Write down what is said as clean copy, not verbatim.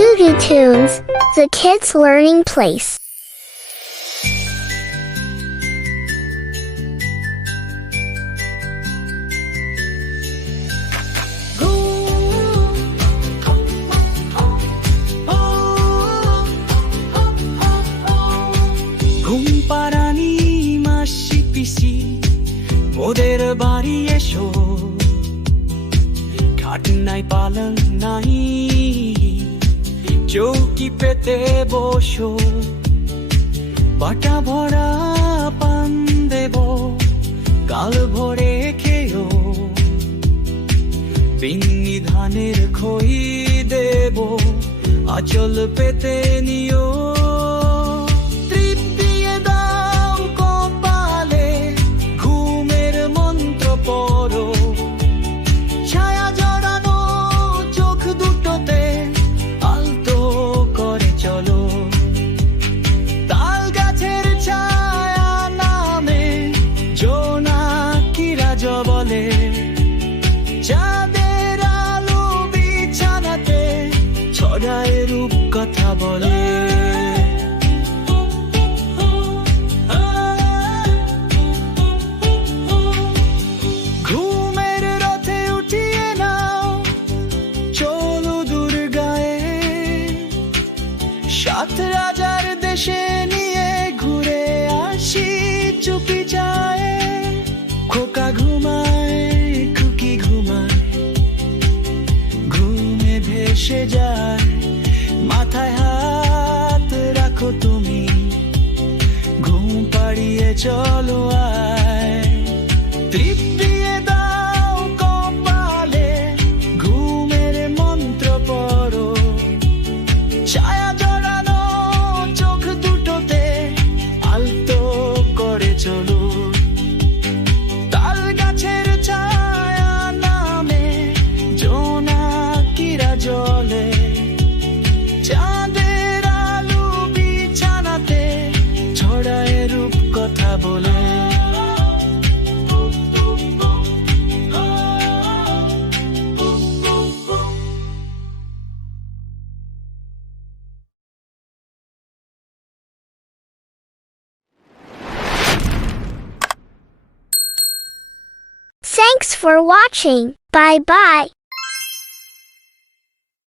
Tugu Tunes, the kids' learning place. ঘুমপাড়ানি মাসি পিসি ওদের বাড়ি এসো, খাট নাই পালং নাই, চৌকি পেতে বসো, বাটা ভরা পান দেব, কাল ভরে খেও, বিন্নি ধানের খই দেব, আঁচল পেতে নিও। চাঁদের আলো বিছানাতে ছড়ায় রূপ কথা বলে। ঘুমের রথে উঠিয়ে নাও, চলো দুর্গায়, সাত রাজার দেশে নিয়ে ঘুরে আসি চুপি যায়। খোকা ঘুমায়, খুকি ঘুমায়, ঘুমে ভেসে যায়, মাথায় হাত রাখো তুমি, ঘুম পাড়িয়ে চলো আয়। তৃপ্তিয়ে দাও কপালে, ঘুমের মন্ত্র পড়ো, ছায়া জড়ানো চোখ দুটোতে আলতো করে চলো। জলে চাঁদের আলো বিছানাতে ছড়ায় রূপ কথা বলে। Thanks for watching. Bye bye.